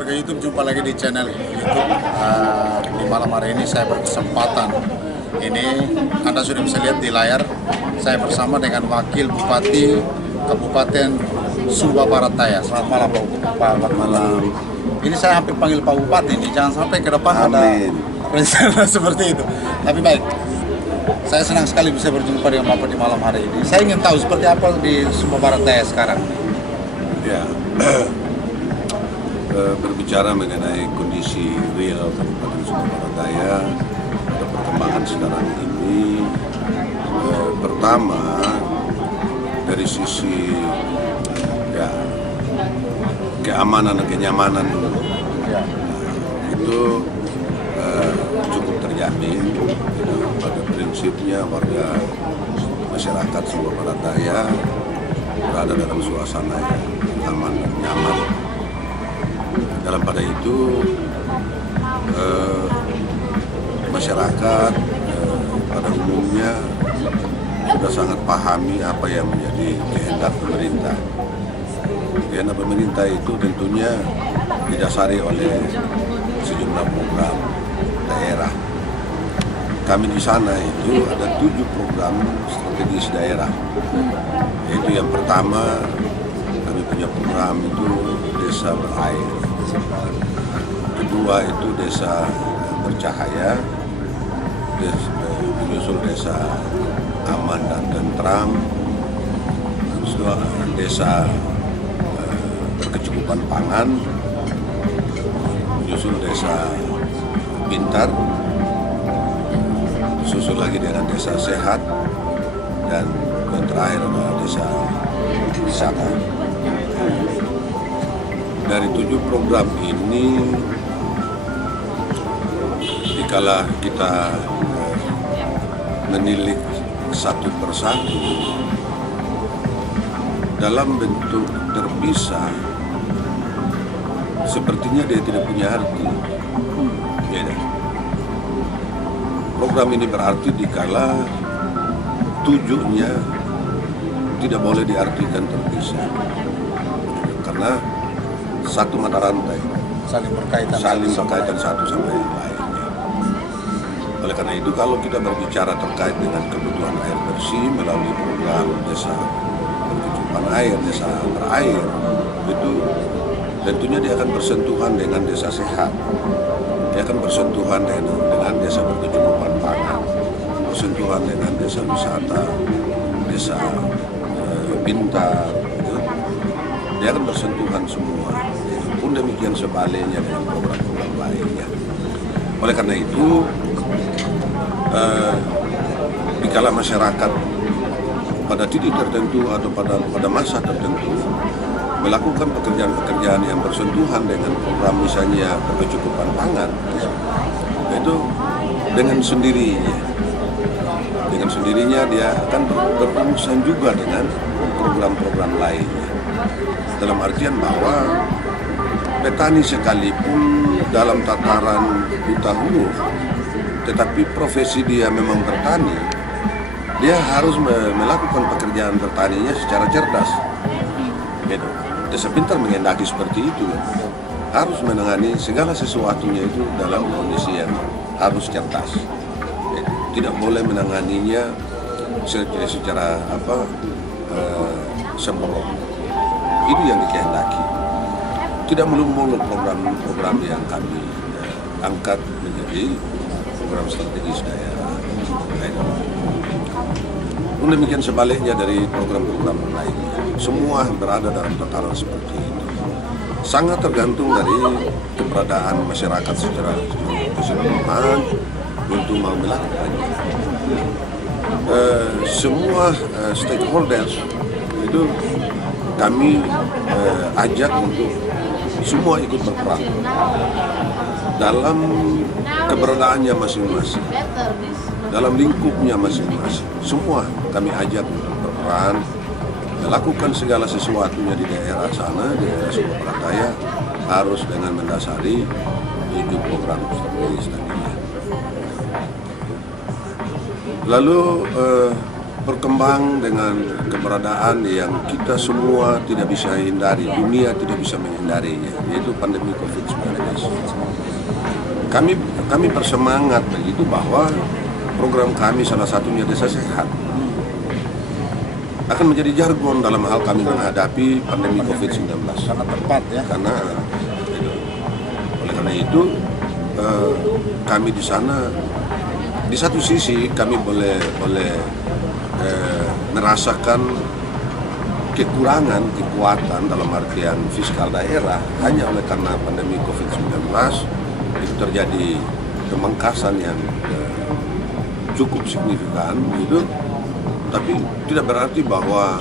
warga YouTube, jumpa lagi di channel YouTube. Di malam hari ini saya berkesempatan, ini Anda sudah bisa lihat di layar, saya bersama dengan Wakil Bupati Kabupaten Sumba Barat Daya. Selamat malam Pak. Selamat malam. Ini saya hampir panggil Pak Bupati nih, jangan sampai ke depan ada rencana seperti itu. Tapi baik, saya senang sekali bisa berjumpa dengan Bapak di malam hari ini. Saya ingin tahu seperti apa di Sumba Barat Daya sekarang. Ya, berbicara mengenai kondisi real Kabupaten Sumba Barat Daya, ada perkembangan sekarang ini. Pertama, dari sisi keamanan dan kenyamanan dulu, itu cukup terjamin. Pada prinsipnya warga masyarakat Sumba Barat Daya berada dalam suasana yang aman dan nyaman. Dalam pada itu masyarakat pada umumnya sudah sangat pahami apa yang menjadi kehendak pemerintah. Kehendak pemerintah itu tentunya didasari oleh sejumlah program daerah. Kami di sana itu ada 7 program strategis daerah. Yaitu yang pertama, kami punya program itu desa berair. Kedua itu desa bercahaya, menyusul desa aman dan tentram, desa berkecukupan pangan, menyusul desa pintar, susul lagi dengan desa sehat, dan yang terakhir adalah desa wisata. Dari 7 program ini, dikala kita menilik satu persatu dalam bentuk terpisah, sepertinya dia tidak punya arti. Beda. Program ini berarti dikala tujuannya tidak boleh diartikan terpisah, karena satu mata rantai, saling berkaitan satu sama yang lainnya. Oleh karena itu, kalau kita berbicara terkait dengan kebutuhan air bersih melalui program desa berkecukupan air, desa berair, itu tentunya dia akan bersentuhan dengan desa sehat, dia akan bersentuhan dengan desa berkecukupan pangan, bersentuhan dengan desa wisata, desa pintar, gitu. Dia akan bersentuhan semua. Pun demikian sebaliknya dengan program-program lainnya. Oleh karena itu, dikala masyarakat pada titik tertentu atau pada masa tertentu melakukan pekerjaan-pekerjaan yang bersentuhan dengan program misalnya berkecukupan pangan, itu dengan sendirinya dia akan berurusan juga dengan program-program lainnya. Dalam artian bahwa petani sekalipun dalam tataran buta huruf, tetapi profesi dia memang bertani, dia harus melakukan pekerjaan bertaninya secara cerdas. Gitu. Desa pintar mengendaki seperti itu, harus menangani segala sesuatunya itu dalam kondisi yang harus cerdas. Tidak boleh menanganinya secara semprot. Itu yang dikehendaki. Tidak muluk-muluk program-program yang kami angkat menjadi program strategis daerah. Demikian sebaliknya dari program-program lainnya. Semua berada dalam tataran seperti itu. Sangat tergantung dari keberadaan masyarakat secara keseluruhan untuk mau melakukannya. Semua stakeholders itu kami ajak untuk semua ikut berperan dalam keberadaannya masing-masing, dalam lingkupnya masing-masing. Semua kami ajak untuk berperan, melakukan segala sesuatunya di daerah sana, di daerah Sumba Barat Daya, harus dengan mendasari 7 program strategis tadinya. Lalu berkembang dengan keberadaan yang kita semua tidak bisa hindari, dunia tidak bisa menghindarinya, yaitu pandemi COVID-19. Kami bersemangat begitu bahwa program kami salah satunya Desa Sehat akan menjadi jargon dalam hal kami menghadapi pandemi COVID-19. Sangat tepat ya. Karena oleh karena itu kami di sana di satu sisi kami boleh merasakan kekurangan kekuatan dalam artian fiskal daerah hanya oleh karena pandemi COVID-19 itu terjadi pemangkasan yang cukup signifikan gitu. Tapi tidak berarti bahwa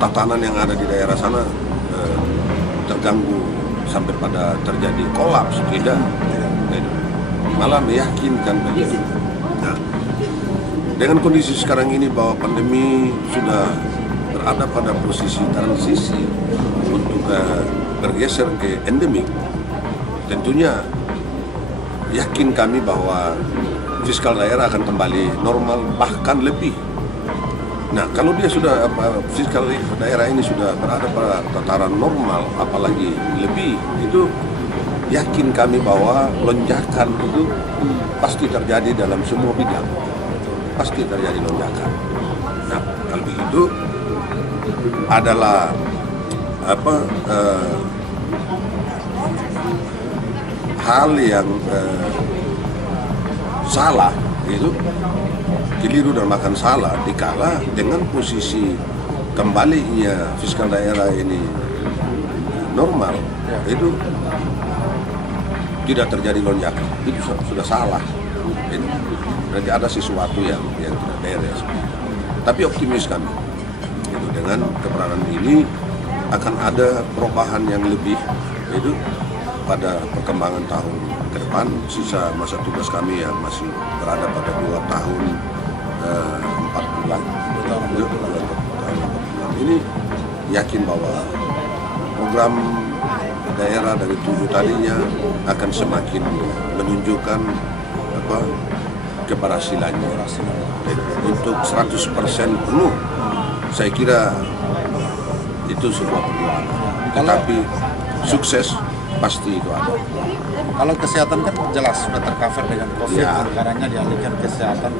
tatanan yang ada di daerah sana terganggu sampai pada terjadi kolaps, tidak. Malah meyakinkan begitu. Nah, dengan kondisi sekarang ini bahwa pandemi sudah berada pada posisi transisi untuk bergeser ke endemik, tentunya yakin kami bahwa fiskal daerah akan kembali normal bahkan lebih. Nah, kalau dia sudah fiskal daerah ini sudah berada pada tataran normal, apalagi lebih, itu yakin kami bahwa lonjakan itu pasti terjadi dalam semua bidang, pasti terjadi lonjakan. Nah, kalau begitu adalah hal yang salah itu. Keliru dan makan salah dikala dengan posisi kembalinya fiskal daerah ini normal itu tidak terjadi lonjakan, itu sudah salah. Berarti ada sesuatu yang tidak beres. Tapi optimis kami itu dengan keberadaan ini akan ada perubahan yang lebih itu pada perkembangan tahun ke depan. Sisa masa tugas kami yang masih berada pada 2 tahun 4 bulan. Ini yakin bahwa program daerah dari 7 tadinya akan semakin menunjukkan keberhasilannya. Untuk 100% penuh, saya kira itu sebuah perjuangan. Tetapi sukses pasti itu ada. Kalau kesehatan kan jelas sudah tercover dengan COVID, Ya. anggarannya dialihkan kesehatan.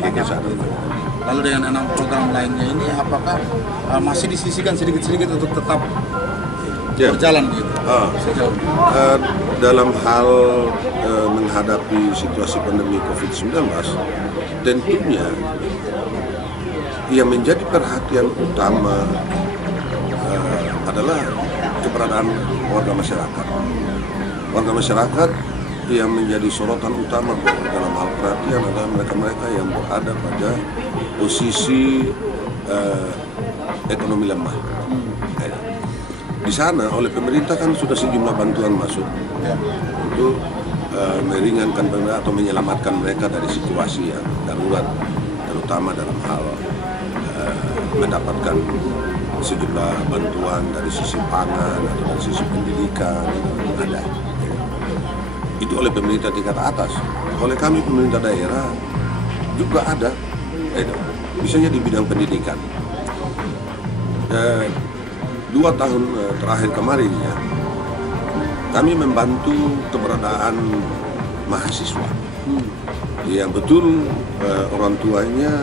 Lalu dengan 6 program lainnya ini, apakah masih disisihkan sedikit-sedikit untuk tetap berjalan gitu? Sejauh ini? Dalam hal menghadapi situasi pandemi COVID-19, tentunya yang menjadi perhatian utama adalah keberadaan warga masyarakat. Warga masyarakat yang menjadi sorotan utama dalam hal perhatian adalah mereka-mereka yang berada pada posisi ekonomi lemah. Di sana oleh pemerintah kan sudah sejumlah bantuan masuk untuk meringankan atau menyelamatkan mereka dari situasi yang darurat, terutama dalam hal mendapatkan sejumlah bantuan dari sisi pangan atau dari sisi pendidikan ada. Itu oleh pemerintah tingkat atas. Oleh kami pemerintah daerah juga ada, misalnya di bidang pendidikan. 2 tahun terakhir kemarin ya, kami membantu keberadaan mahasiswa yang betul orang tuanya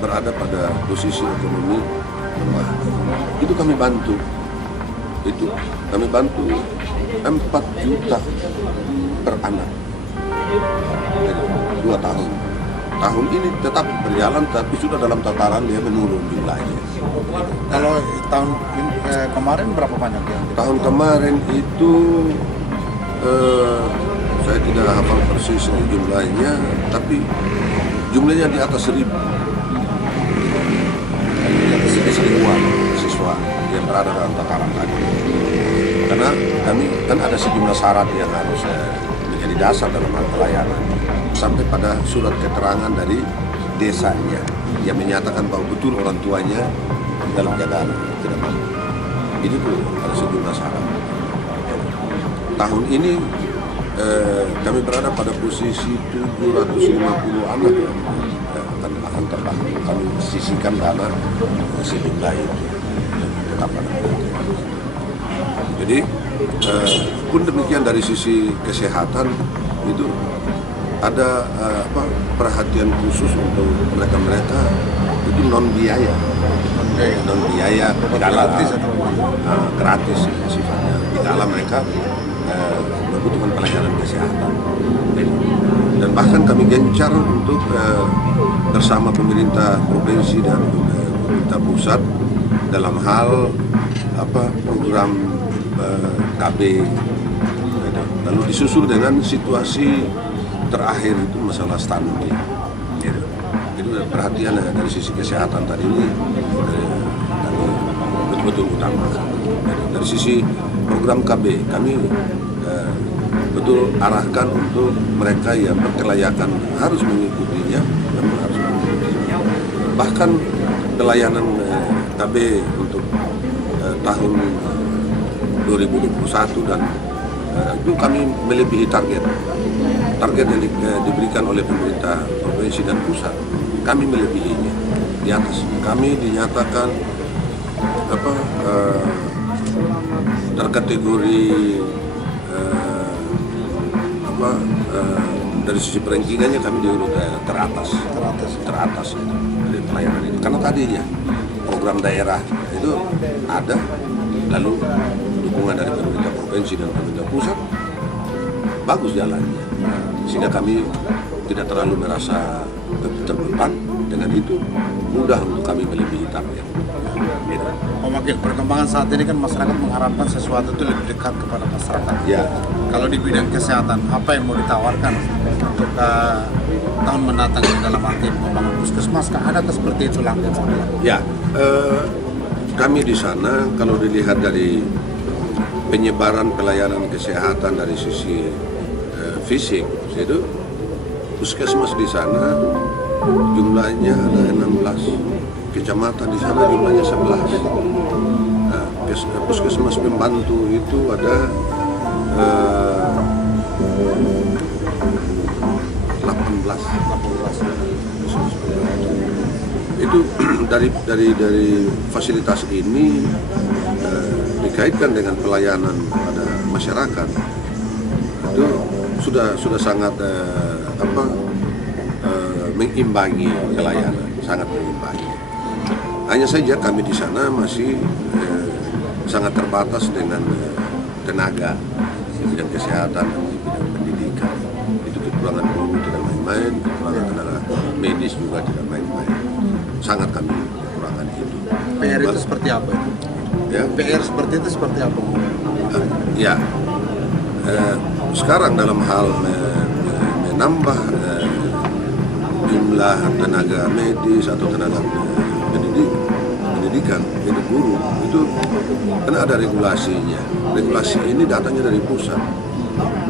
berada pada posisi ekonomi lemah. Itu kami bantu. Itu kami bantu 4 juta per anak. 2 tahun. Tahun ini tetap berjalan, tapi sudah dalam tataran dia menurun jumlahnya. Kalau tahun kemarin berapa banyak yang? Tahun kemarin itu saya tidak hafal persis jumlahnya, tapi jumlahnya di atas 1.000. Siswa yang berada dalam tataran tadi. Karena kami kan ada sejumlah syarat yang harus menjadi dasar dalam hal pelayanan. Sampai pada surat keterangan dari desanya yang menyatakan bahwa betul orang tuanya dalam keadaan tidak mampu. Itu tuh ada sejumlah syarat. Tahun ini kami berada pada posisi 750 anak melakukan lahan terbantu. Kami sisihkan dana sejumlah itu tetap ada. Jadi pun demikian dari sisi kesehatan itu ada perhatian khusus untuk mereka itu non biaya gratis atau gratis sifatnya dikala mereka membutuhkan pelayanan kesehatan. Dan bahkan kami gencar untuk bersama pemerintah provinsi dan pemerintah pusat dalam hal program KB, lalu disusul dengan situasi terakhir itu masalah stunting. Itu perhatian dari sisi kesehatan tadi ini kami betul-betul utamakan. Dari sisi program KB kami betul arahkan untuk mereka yang berkelayakan harus mengikutinya, bahkan pelayanan KB untuk tahun 2021 dan itu kami melebihi target yang diberikan oleh pemerintah provinsi dan pusat. Kami melebihinya di atas. Kami dinyatakan terkategori dari sisi perankingannya kami di urut teratas dari pelayanan itu. Karena tadinya program daerah itu ada, lalu dukungan dari pemerintah provinsi dan pemerintah pusat bagus jalannya, sehingga kami tidak terlalu merasa terbeban. Dengan itu mudah untuk kami melebihi target. Pak Wakil, perkembangan saat ini kan masyarakat mengharapkan sesuatu itu lebih dekat kepada masyarakat. Ya. Kalau di bidang kesehatan, apa yang mau ditawarkan untuk tahun mendatang dalam arti membangun puskesmas? Ada seperti itu langkah model? Ya, kami di sana kalau dilihat dari penyebaran pelayanan kesehatan dari sisi fisik, itu puskesmas di sana jumlahnya ada 16, kecamatan di sana jumlahnya 11. Nah, puskesmas pembantu itu ada 18. Itu dari fasilitas ini dikaitkan dengan pelayanan pada masyarakat itu sudah sangat mengimbangi pelayanan, sangat mengimbangi. Hanya saja kami di sana masih sangat terbatas dengan tenaga di bidang kesehatan dan di bidang pendidikan. Itu kekurangan guru tidak main-main, kekurangan tenaga medis juga tidak main-main. Sangat kami kekurangan itu. PR itu seperti apa? Ya? PR seperti itu seperti apa? Ya, sekarang dalam hal menambah jumlah tenaga medis atau tenaga pendidikan, guru itu kan ada regulasinya. Regulasi ini datangnya dari pusat.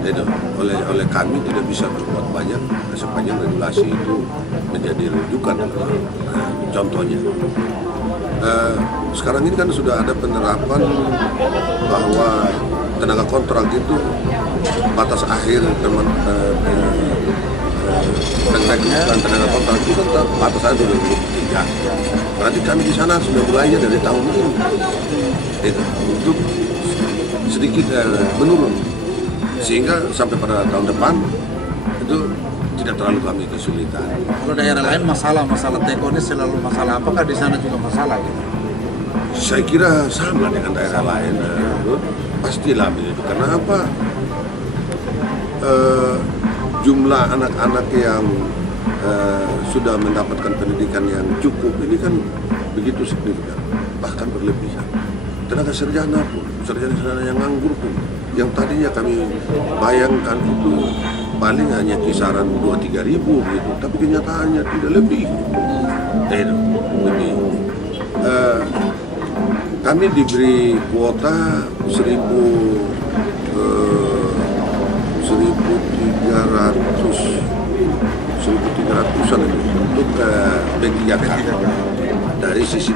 Jadi, oleh kami tidak bisa berbuat banyak sepanjang regulasi itu menjadi rujukan. Contohnya, sekarang ini kan sudah ada penerapan bahwa tenaga kontrak itu batas akhir dan tenaga kontrak itu kan batas akhir 2023. Berarti kami di sana sudah mulainya dari tahun ini untuk sedikit menurun, sehingga sampai pada tahun depan itu tidak terlalu kami kesulitan. Kalau daerah lain masalah teknis selalu masalah, apakah di sana juga masalah gitu? Saya kira sama dengan daerah lain, pastilah begitu. Karena apa? Jumlah anak-anak yang sudah mendapatkan pendidikan yang cukup ini kan begitu signifikan, bahkan berlebihan. Tenaga sarjana pun, sarjana yang nganggur pun, yang tadinya kami bayangkan itu paling hanya kisaran 2-3 ribu gitu, tapi kenyataannya tidak lebih. Kami diberi kuota 1.300-an untuk kegiatan dari sisi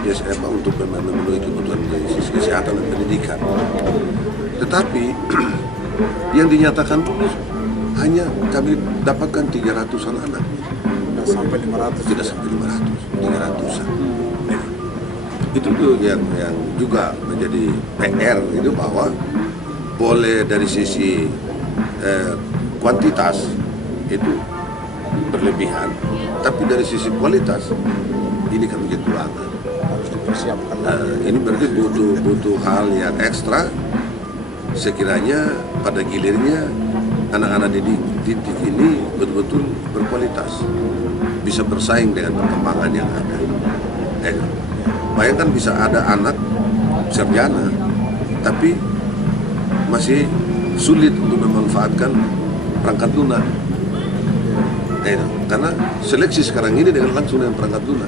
untuk memenuhi kebutuhan dari sisi kesehatan dan pendidikan. Tetapi yang dinyatakan lulus hanya kami dapatkan 300-an anak. Tidak sampai 500. Tidak sampai 500, 300-an. Itu tuh yang juga menjadi PR itu, bahwa boleh dari sisi kuantitas itu berlebihan, tapi dari sisi kualitas ini kami kekurangan. Harus dipersiapkan. Ini berarti butuh hal yang ekstra. Sekiranya pada gilirnya anak-anak didik ini betul-betul berkualitas, bisa bersaing dengan perkembangan yang ada. Bayangkan bisa ada anak sarjana, tapi masih sulit untuk memanfaatkan perangkat lunak. Karena seleksi sekarang ini dengan langsung dengan perangkat lunak,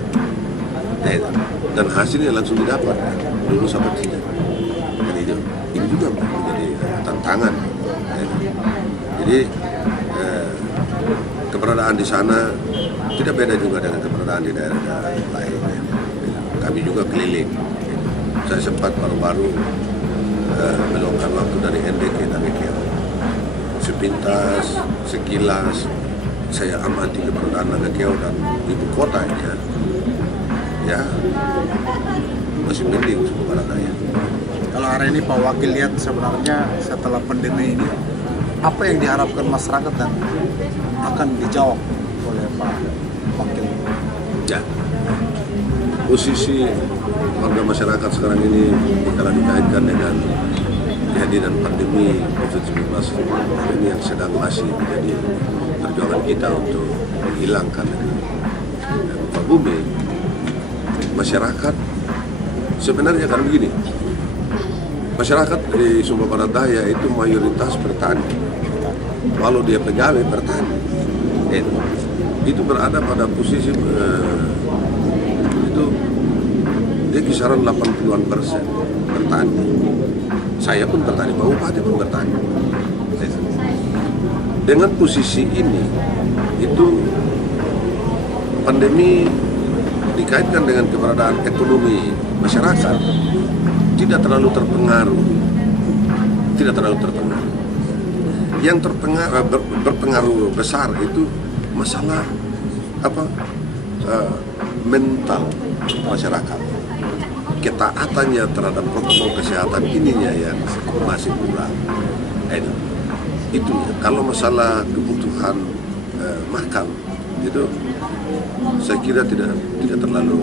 dan hasilnya langsung didapat, lulus apa tidak. Dan ini juga menjadi tantangan. Jadi keberadaan di sana tidak beda juga dengan keberadaan di daerah lain. Kami juga keliling. Saya sempat baru-baru meluangkan waktu dari NDK dan KL. Sepintas, sekilas saya amati keberadaan Nagakeo dan ibu kotanya, ya masih mending suku barat daya. Kalau hari ini Pak Wakil lihat sebenarnya setelah pandemi ini, apa yang diharapkan masyarakat dan akan dijawab oleh Pak Wakil? Ya, posisi warga masyarakat sekarang ini kalau dikaitkan dengan kehadiran pandemi COVID-19 ini yang sedang masih menjadi perjuangan kita untuk menghilangkan dari muka bumi, masyarakat sebenarnya kan begini. Masyarakat di Sumba Barat Daya itu mayoritas bertani. Walau dia pegawai bertani, itu berada pada posisi itu dia kisaran 80-an% bertani. Saya pun bertani, Pak Bupati pun bertani. Dengan posisi ini, itu pandemi dikaitkan dengan keberadaan ekonomi masyarakat tidak terlalu terpengaruh. Yang berpengaruh besar itu masalah mental masyarakat. Ketaatannya terhadap protokol kesehatan ininya yang masih kurang. Itu kalau masalah kebutuhan makan itu saya kira tidak terlalu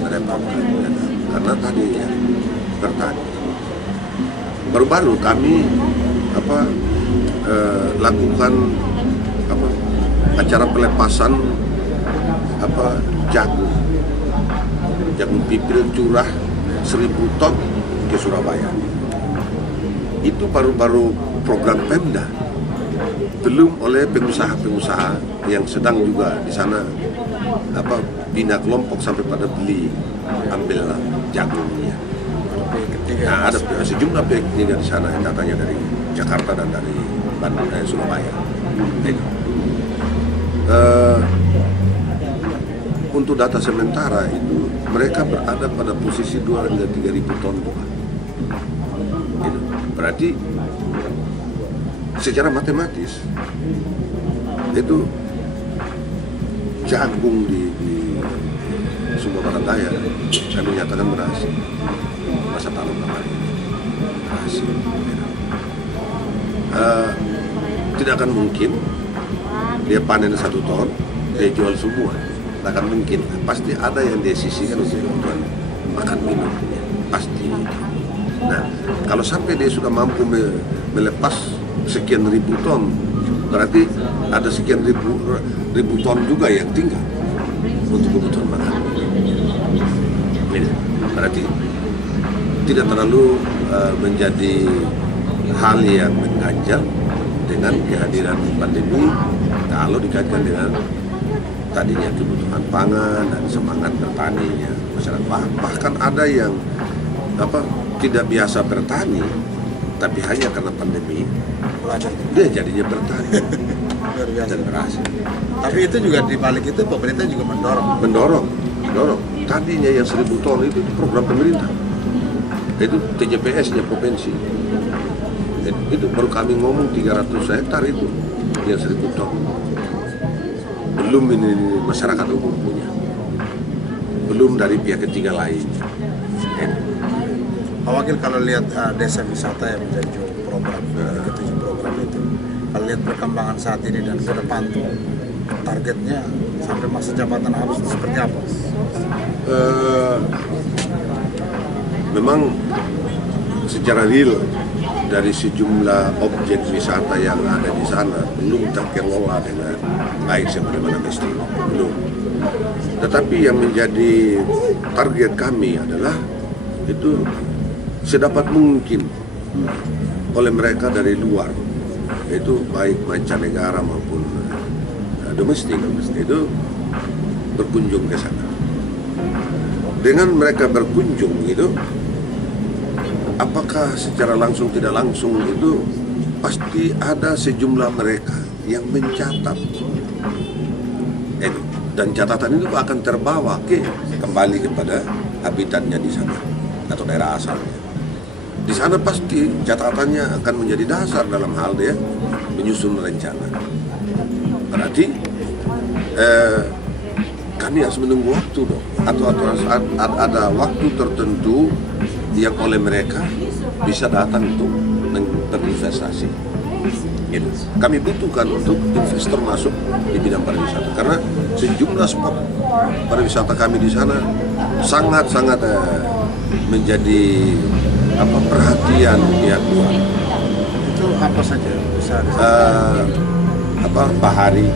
merepotkan, karena tadi ya bertani. Baru-baru kami lakukan acara pelepasan jagung pipil curah 1.000 ton ke Surabaya. Itu baru-baru program Pemda, belum oleh pengusaha-pengusaha yang sedang juga di sana bina kelompok sampai pada ambil jagungnya. Nah, ada sejumlah pihak ketiga di sana yang datangnya dari Jakarta dan dari Bandung dan Surabaya. Untuk data sementara itu mereka berada pada posisi 2 hingga 3.000 ton buah. Berarti secara matematis itu jagung di Sumba Barat Daya kami nyatakan berhasil. Masa tanam kemarin berhasil. Tidak akan mungkin dia panen 1 ton dia jual semua. Tidak akan mungkin. Pasti ada yang dia sisihkan untuk makan minum, pasti. Nah, kalau sampai dia sudah mampu melepas sekian ribu ton, berarti ada sekian ribu ton juga yang tinggal untuk kebutuhan makan. Berarti tidak terlalu menjadi hal yang mengganjal dengan kehadiran pandemi kalau dikaitkan dengan tadinya kebutuhan pangan dan semangat bertaninya masyarakat. Bahkan ada yang tidak biasa bertani, tapi hanya karena pandemi dia jadinya bertani dan berhasil. Tapi itu juga di balik itu pemerintah juga mendorong. Tadinya yang 1.000 ton itu program pemerintah, itu TJPS-nya provinsi. Itu baru kami ngomong 300 hektar itu yang 1.000 ton. belum ini masyarakat umum punya, belum dari pihak ketiga lain. Pak Wakil, kalau lihat desa wisata yang menjadi program ketujuh program itu, kalau lihat perkembangan saat ini dan ke depan tuh targetnya sampai masa jabatan habis itu seperti apa? Memang secara real dari sejumlah objek wisata yang ada di sana belum terkelola dengan baik sebagaimana mestinya, belum. Tetapi yang menjadi target kami adalah itu sedapat mungkin oleh mereka dari luar, yaitu baik mancanegara maupun domestik itu berkunjung ke sana. Dengan mereka berkunjung itu, apakah secara langsung tidak langsung itu pasti ada sejumlah mereka yang mencatat, dan catatan itu akan terbawa kembali kepada habitatnya di sana atau daerah asalnya. Di sana pasti catatannya akan menjadi dasar dalam hal dia menyusun rencana. Berarti kami harus menunggu waktu dong, atau ada waktu tertentu yang oleh mereka bisa datang untuk berinvestasi. Gitu. Kami butuhkan untuk investor masuk di bidang pariwisata karena sejumlah spot pariwisata kami di sana sangat menjadi perhatian pihak luar. Itu apa saja bisa bahari,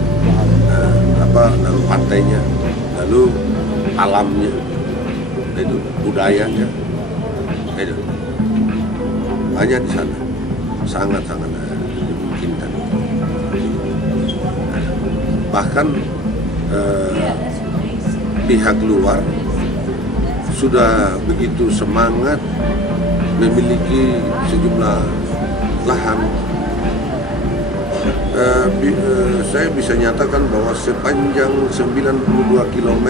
lalu pantainya, lalu alamnya, itu budayanya, itu banyak di sana, sangat dimungkinkan. Bahkan pihak luar sudah begitu semangat memiliki sejumlah lahan. Saya bisa nyatakan bahwa sepanjang 92 km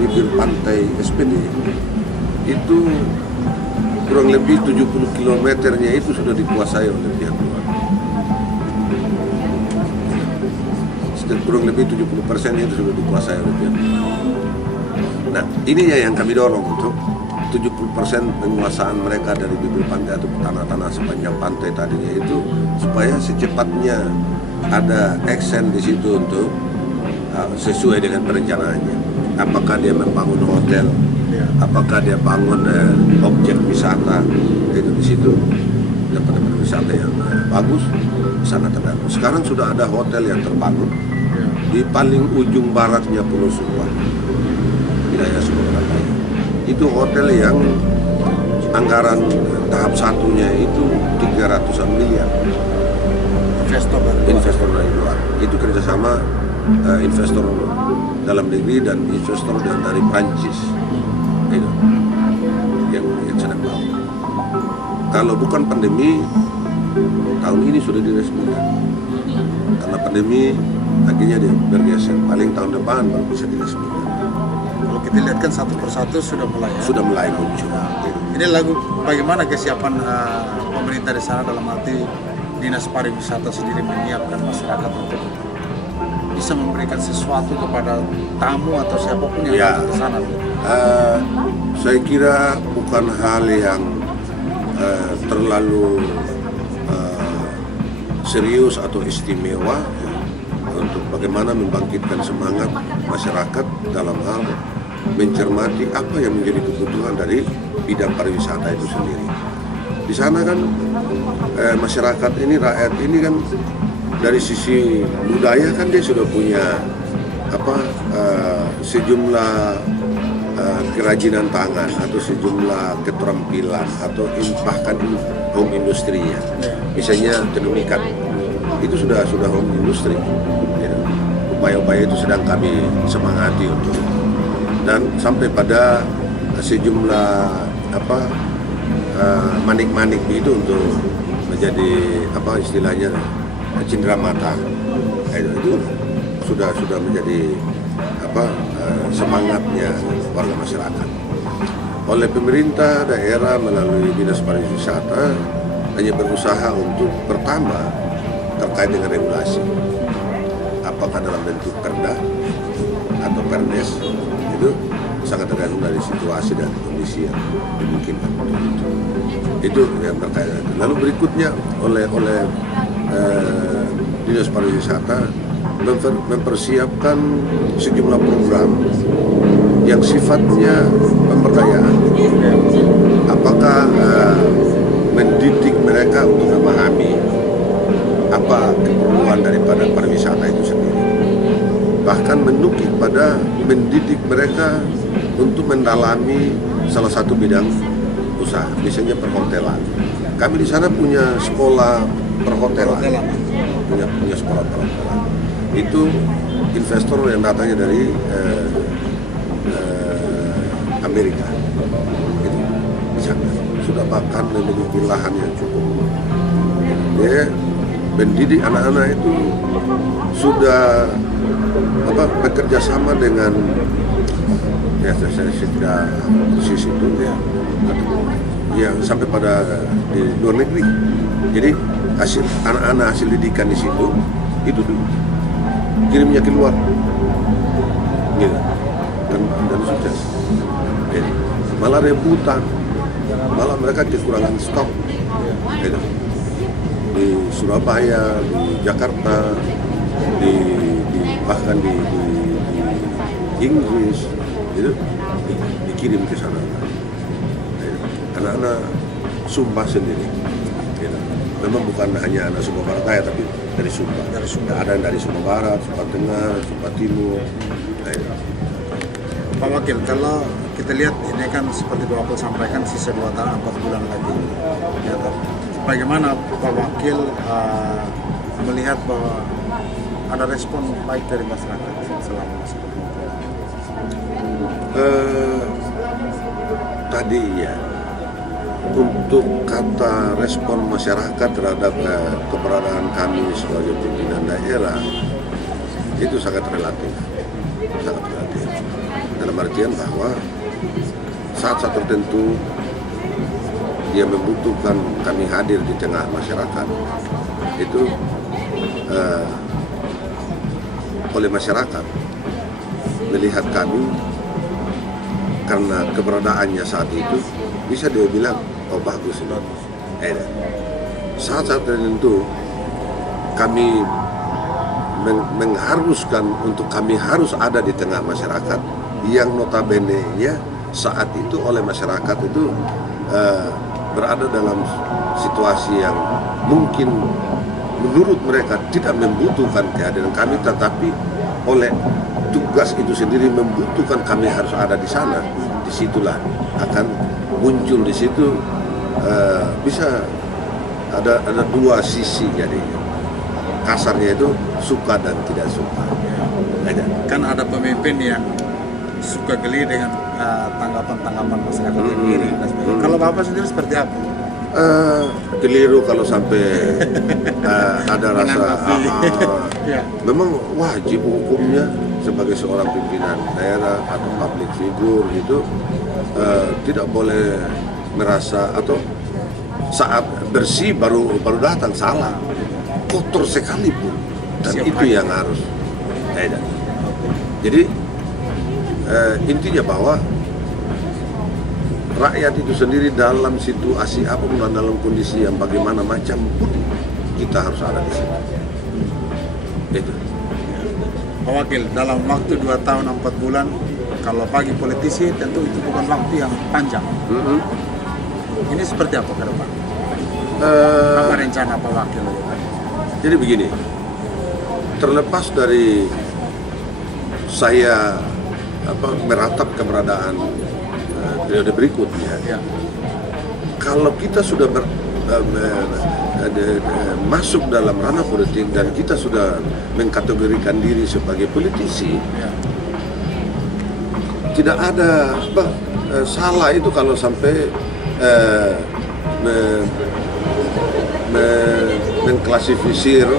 bibir pantai SPD itu kurang lebih 70 km-nya itu sudah dikuasai oleh pihak luar. Kurang lebih 70%-nya itu sudah dikuasai oleh pihak luar. Nah, ini yang kami dorong untuk 70% penguasaan mereka dari bibir pantai atau tanah-tanah sepanjang pantai tadinya itu supaya secepatnya ada action di situ untuk sesuai dengan perencanaannya. Apakah dia membangun hotel, apakah dia bangun objek wisata, itu di situ dapat wisata yang bagus, sangat terbagus. Sekarang sudah ada hotel yang terbangun di paling ujung baratnya Pulau Sumba, wilayah Sumatera Barat. Itu hotel yang anggaran tahap satunya itu 300-an miliar. Investor dari luar. Itu kerjasama investor dalam negeri dan investor dari Prancis. Itu yang sedang bawa. Kalau bukan pandemi, tahun ini sudah diresmikan. Karena pandemi akhirnya dia bergeser. Paling tahun depan baru bisa diresmikan. Kalau kita lihat kan satu persatu sudah mulai. Sudah mulai muncul. Ini bagaimana kesiapan pemerintah di sana dalam arti Dinas Pariwisata sendiri menyiapkan masyarakat untuk bisa memberikan sesuatu kepada tamu atau siapapun yang datang ke sana. Saya kira bukan hal yang terlalu serius atau istimewa untuk bagaimana membangkitkan semangat masyarakat dalam hal mencermati apa yang menjadi kebutuhan dari bidang pariwisata itu sendiri. Di sana kan masyarakat ini, rakyat ini kan dari sisi budaya kan dia sudah punya sejumlah kerajinan tangan atau sejumlah keterampilan atau bahkan home industri-nya. Misalnya tenun ikat itu sudah home industry. Upaya-upaya itu sedang kami semangati untuk, dan sampai pada sejumlah manik-manik itu untuk menjadi istilahnya cindera mata. Itu sudah menjadi semangatnya warga masyarakat. Oleh pemerintah daerah melalui Dinas Pariwisata hanya berusaha untuk pertama terkait dengan regulasi. Apakah dalam bentuk perda atau perdes itu sangat tergantung dari situasi dan kondisi yang dimungkinkan. Itu yang berkaitan. Lalu berikutnya oleh Dinas Pariwisata mempersiapkan sejumlah program yang sifatnya pemberdayaan. Apakah mendidik mereka untuk memahami apa keperluan daripada pariwisata itu sendiri. Bahkan menukik pada mendidik mereka untuk mendalami salah satu bidang usaha, misalnya perhotelan. Kami di sana punya sekolah perhotelan, punya sekolah perhotelan. Itu investor yang datangnya dari Amerika. Itu misalnya sudah bahkan memiliki lahan yang cukup. Dia mendidik anak-anak itu sudah bekerja sama dengan saya tidak persis itu yang sampai pada di luar negeri. Jadi anak-anak hasil didikan di situ itu kirimnya keluar, gitu. dan sukses. Jadi, malah rebutan, malah mereka kekurangan stok, gitu. Di Surabaya, di Jakarta, bahkan di Inggris, itu dikirim ke sana. Anak-anak Sumba sendiri, gitu. Memang bukan hanya anak Sumba Barat Daya, tapi dari Sumba. Ada yang dari Sumba Barat, Sumba Tengah, Sumba Timur. Pak Wakil, kalau kita lihat ini kan seperti Pak Wakil sampaikan sisa 2 tahun 4 bulan lagi. Ya, bagaimana Pak Wakil melihat bahwa ada respon baik dari masyarakat selama masa tadi ya, untuk kata respon masyarakat terhadap keberadaan kami sebagai pimpinan daerah itu sangat relatif. Dalam artian bahwa saat-saat tertentu dia membutuhkan kami hadir di tengah masyarakat, itu oleh masyarakat melihat kami karena keberadaannya saat itu bisa dia bilang, oh bagus ini. Saat-saat tertentu kami mengharuskan untuk kami harus ada di tengah masyarakat yang notabene-nya saat itu oleh masyarakat itu berada dalam situasi yang mungkin menurut mereka tidak membutuhkan kehadiran kami, tetapi oleh tugas itu sendiri membutuhkan kami harus ada di sana. Disitulah akan muncul di situ bisa ada dua sisi, jadi kasarnya itu suka dan tidak suka. Kan ada pemimpin yang suka geli dengan tanggapan masyarakat sendiri. Kalau Bapak sendiri seperti apa? Keliru kalau sampai ada rasa memang wajib hukumnya sebagai seorang pimpinan daerah atau public figure itu tidak boleh merasa atau saat bersih baru datang, salah, kotor sekalipun, dan itu yang harus jadi intinya bahwa rakyat itu sendiri dalam situasi apapun dan dalam kondisi yang bagaimana macam pun kita harus ada di situ. Itu. Pak Wakil, dalam waktu 2 tahun 4 bulan, kalau bagi politisi tentu itu bukan waktu yang panjang. Ini seperti apa ke depan? Apa rencana Pak Wakil? Jadi begini, terlepas dari saya meratap keberadaan periode berikutnya, kalau kita sudah masuk dalam ranah politik dan kita sudah mengkategorikan diri sebagai politisi, tidak ada salah itu kalau sampai mengklasifikasir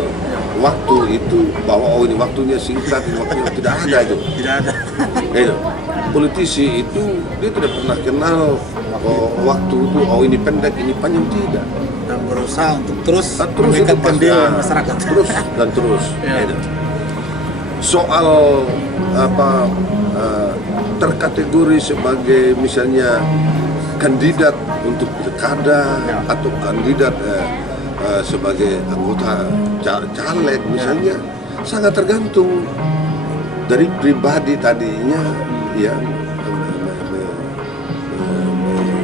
waktu itu bahwa ini waktunya singkat, ini waktunya tidak ada itu. Tidak ada. Politisi itu dia tidak pernah kenal waktu itu ini pendek, ini panjang, tidak. Dan berusaha untuk terus meningkatkan diri masyarakat. Terus. soal apa terkategori sebagai misalnya kandidat untuk pilkada atau kandidat sebagai anggota caleg misalnya, sangat tergantung dari pribadi tadinya yang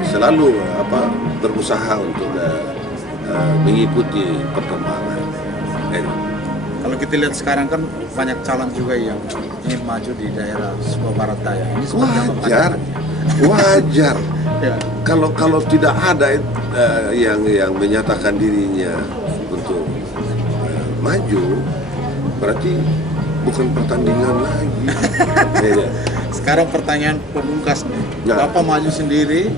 selalu berusaha untuk mengikuti perkembangan. Kalau kita lihat sekarang kan banyak calon juga yang ingin maju di daerah Sumba Barat Daya. Ini wajar. Ya. Kalau tidak ada yang menyatakan dirinya untuk maju, berarti bukan pertandingan lagi. Sekarang pertanyaan pemungkas nih, Bapak maju sendiri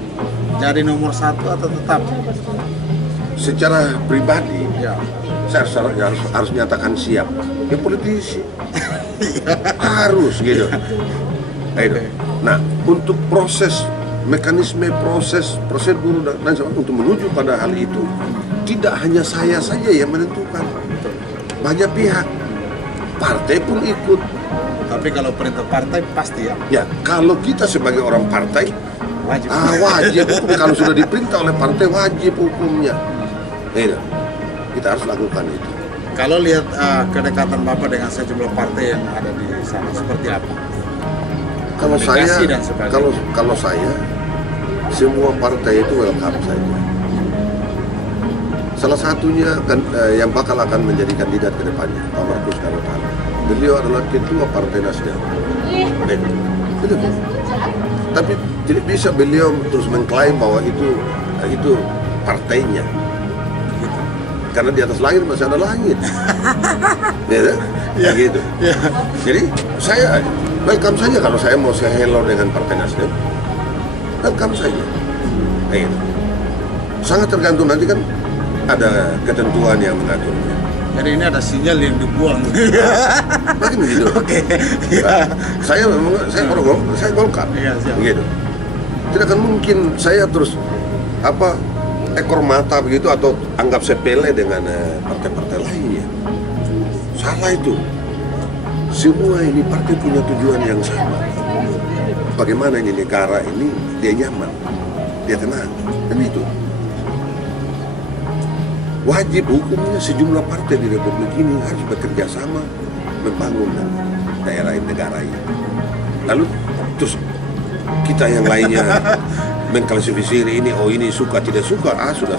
jadi nomor 1 atau tetap? Secara pribadi, ya. Saya harus nyatakan siap. Ya politisi harus gitu. Nah, untuk mekanisme prosedur dan sebagainya untuk menuju pada hal itu, tidak hanya saya saja yang menentukan, banyak pihak, partai pun ikut. Tapi kalau perintah partai pasti ya. Ya, kalau kita sebagai orang partai wajib hukum. Kalau sudah diperintah oleh partai wajib hukumnya. Kita harus lakukan itu. Kalau lihat kedekatan Bapak dengan sejumlah partai yang ada di sana seperti apa? Kalau saya semua partai itu welcome saja. Salah satunya yang bakal akan menjadi kandidat ke depannya, Pak Markus Karotan. Beliau adalah ketua Partai Nasdem. Tapi tidak bisa beliau terus mengklaim bahwa itu partainya. Karena di atas langit masih ada langit. Ya. Gitu. Ya. Jadi saya welcome saja kalau saya mau hello dengan Partai Nasdem. Welcome saja. Gitu. Sangat tergantung, nanti kan ada ketentuan yang mengaturnya. Jadi ini ada sinyal yang dibuang. Makin begitu. Oke. Ya. Saya Golkar. Iya, gitu. Tidak akan mungkin saya terus ekor mata begitu atau anggap sepele dengan partai-partai lainnya. Salah itu. Semua ini partai punya tujuan yang sama. Bagaimana ini negara ini dia nyaman, dia tenang, dan itu wajib hukumnya. Sejumlah partai di Republik ini harus bekerja sama membangun daerah negara ini. Lalu terus kita yang lainnya mengklasifikasi ini suka tidak suka, sudah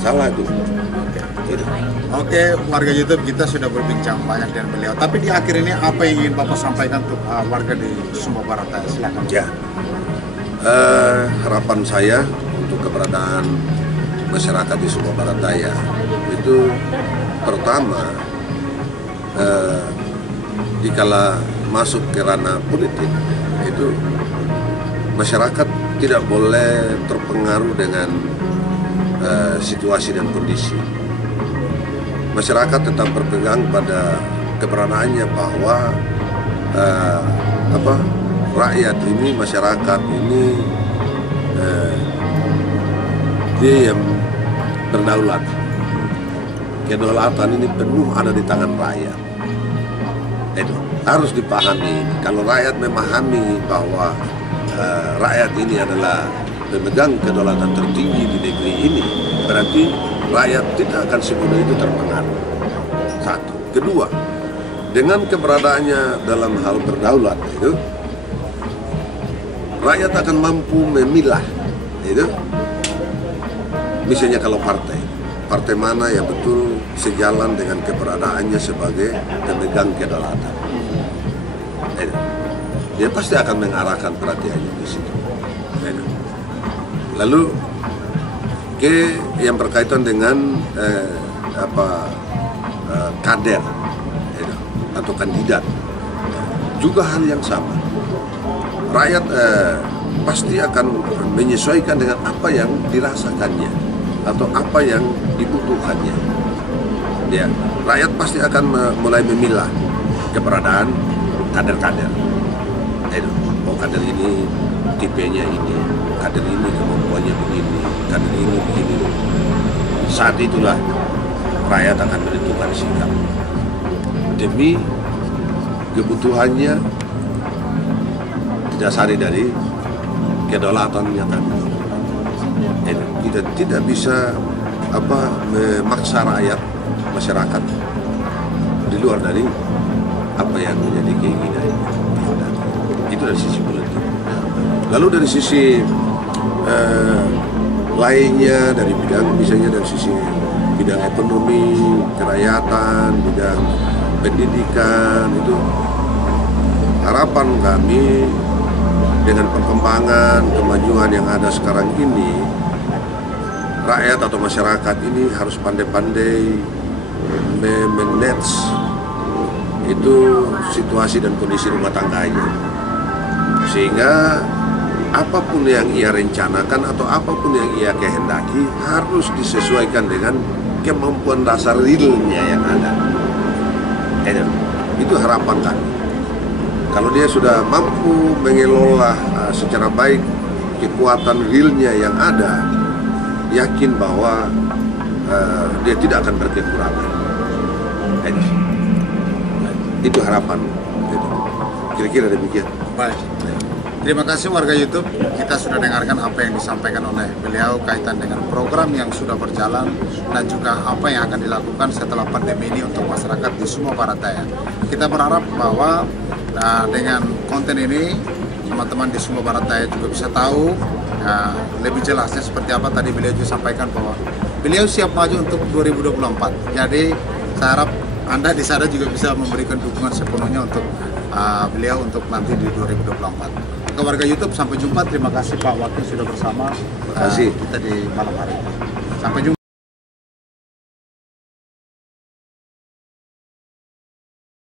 salah itu. Oke, warga YouTube kita sudah berbincang banyak dengan beliau. Tapi di akhir ini apa yang ingin Bapak sampaikan untuk warga di Sumba Barat Daya? Silakan. Ya, harapan saya untuk keberadaan masyarakat di Sumba Barat Daya itu pertama, dikala masuk ke ranah politik itu masyarakat tidak boleh terpengaruh dengan situasi dan kondisi. Masyarakat tetap berpegang pada keberadaannya bahwa rakyat ini, masyarakat ini dia yang berdaulat. Kedaulatan ini penuh ada di tangan rakyat. Itu harus dipahami. Kalau rakyat memahami bahwa rakyat ini adalah pemegang kedaulatan tertinggi di negeri ini, berarti rakyat tidak akan semudah itu terpengaruh. Satu. Kedua, dengan keberadaannya dalam hal berdaulat itu, rakyat akan mampu memilah itu. Misalnya kalau partai mana yang betul sejalan dengan keberadaannya sebagai pemegang kedaulatan, dia pasti akan mengarahkan perhatiannya di situ. Lalu yang berkaitan dengan kader atau kandidat juga hal yang sama. Rakyat pasti akan menyesuaikan dengan apa yang dirasakannya atau apa yang dibutuhkannya. Ya, rakyat pasti akan mulai memilah keberadaan kader-kader. Oh, kader ini tipenya ini, kader ini kemampuannya begini, kader ini begini. Saat itulah rakyat akan menentukan sikap demi kebutuhannya didasari dari kedaulatannya tadi. Kita tidak bisa memaksa rakyat masyarakat di luar dari apa yang menjadi keinginan. Itu dari sisi politik. Lalu dari sisi lainnya, dari bidang misalnya dari sisi bidang ekonomi, kerakyatan, bidang pendidikan, itu harapan kami dengan perkembangan kemajuan yang ada sekarang ini, rakyat atau masyarakat ini harus pandai-pandai memanage itu situasi dan kondisi rumah tangganya, sehingga apapun yang ia rencanakan atau apapun yang ia kehendaki harus disesuaikan dengan kemampuan dasar realnya yang ada. Itu harapan kami. Kalau dia sudah mampu mengelola secara baik kekuatan realnya yang ada, yakin bahwa dia tidak akan berkekurangan. Itu harapan. Kira-kira demikian. Baik. Terima kasih warga YouTube. Kita sudah dengarkan apa yang disampaikan oleh beliau kaitan dengan program yang sudah berjalan dan juga apa yang akan dilakukan setelah pandemi ini untuk masyarakat di Sumba Barat Daya. Kita berharap bahwa dengan konten ini teman-teman di Sumba Barat Daya juga bisa tahu lebih jelasnya seperti apa. Tadi beliau juga sampaikan bahwa beliau siap maju untuk 2024. Jadi saya harap Anda di sana juga bisa memberikan dukungan sepenuhnya untuk beliau untuk nanti di 2024. Ke warga YouTube, sampai jumpa. Terima kasih Pak Wakil sudah bersama Terima kasih. kita di malam hari. Sampai jumpa.